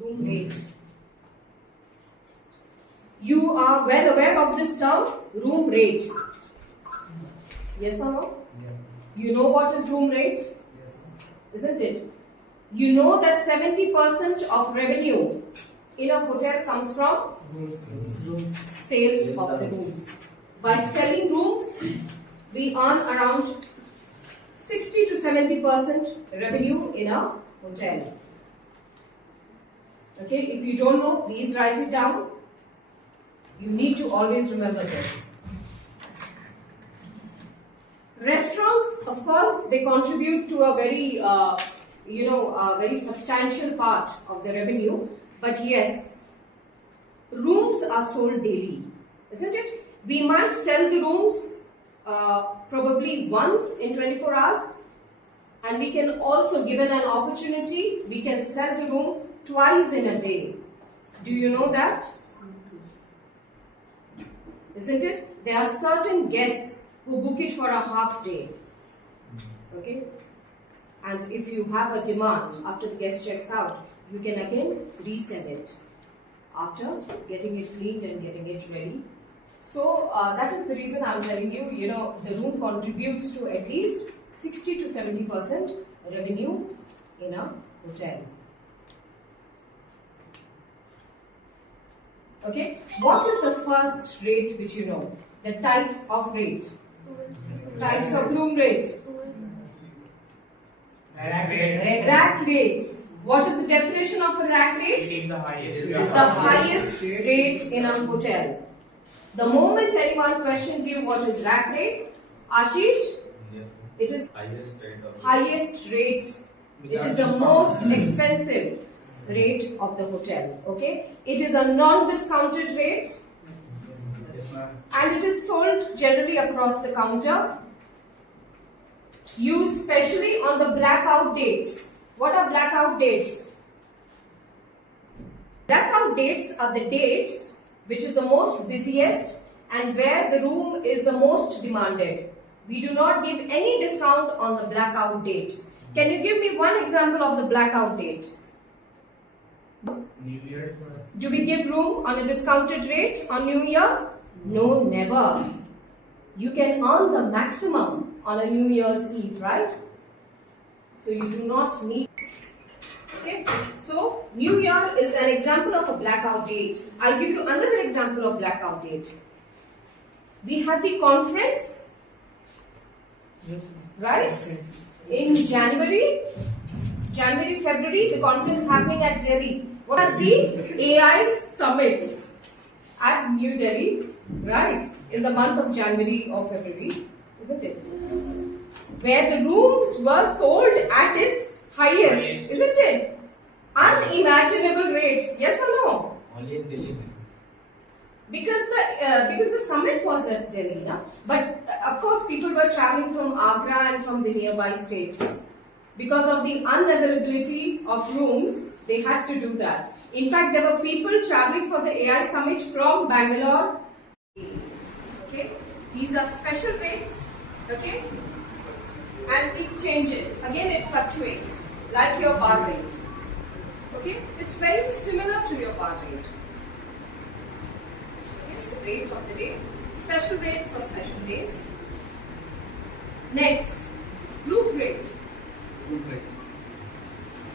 room rate. You are well aware of this term, room rate. Yes or no? Yes. You know what is room rate? Yes. Isn't it? You know that 70% of revenue in a hotel comes from sale of the rooms. By selling rooms, we earn around 60 to 70% revenue in a hotel. Okay, if you don't know, please write it down. You need to always remember this. Restaurants, of course, they contribute to a very, very substantial part of the revenue. But yes, rooms are sold daily, isn't it? We might sell the rooms probably once in 24 hours, and we can also, given an opportunity, we can sell the room twice in a day. Do you know that? Isn't it? There are certain guests who book it for a half day. Okay? And if you have a demand after the guest checks out, you can again resell it after getting it cleaned and getting it ready. So that is the reason I'm telling you, the room contributes to at least 60 to 70% revenue in a hotel. Okay, what is the first rate which you know? The types of rate. Types of room rate. Rack rate. Rack rate. What is the definition of a rack rate? It is the highest. It is the highest rate in a hotel. The moment anyone questions you what is rack rate, Ashish, Yes. it is Highest rate of highest rate. It is the most expensive rate of the hotel. Okay, it is a non-discounted rate, and it is sold generally across the counter. Used specially on the blackout dates. What are blackout dates? Blackout dates are the dates which is the most busiest and where the room is the most demanded. We do not give any discount on the blackout dates. Can you give me one example of the blackout dates? New Year's. Do we give room on a discounted rate on New Year? No, never. You can earn the maximum on a New Year's Eve, right? So you do not need. Okay, so New Year is an example of a blackout date. I'll give you another example of blackout date. We had the conference, right? In January, February, the conference happening at Delhi. What are the AI Summit at New Delhi, right? In the month of January or February, isn't it? Where the rooms were sold at its highest, isn't it? Unimaginable rates, yes or no? only in Delhi. Because the summit was at Delhi, na? But of course people were traveling from Agra and from the nearby states. Because of the unavailability of rooms, they had to do that. In fact, there were people traveling for the AI Summit from Bangalore. Okay, these are special rates. Okay, and it changes. Again, it fluctuates like your bar rate. Okay, it's very similar to your bar rate. Okay, so rate of the day. Special rates for special days. Next, group rate.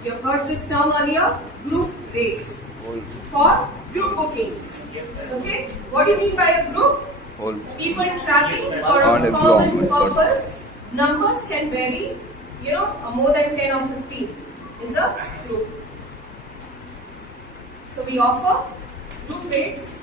You have heard this term earlier, group rate for group bookings. Okay, what do you mean by a group? People traveling for a common purpose. Numbers can vary, more than 10 or 15 is a group. So we offer group rates